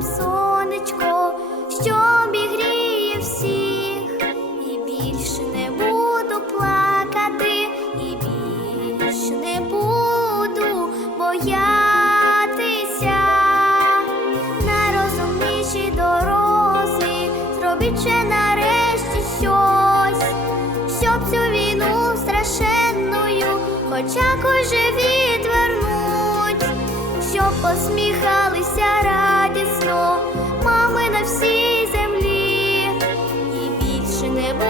вам сонечко, що обігріє всіх, і більше не буду плакати, і більше не буду боятися. Найрозумніші дорослі, зробіть ще нарешті щось, щоб цю війну страшенною, хоча щоб посміхалися радісно, мами на всій землі, і більше не буду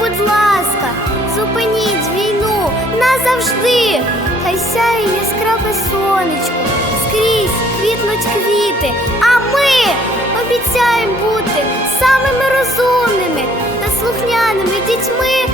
будь ласка, зупиніть війну назавжди. Хай сяє яскраве сонечко, скрізь квітнуть квіти, а ми обіцяємо бути самими розумними та слухняними дітьми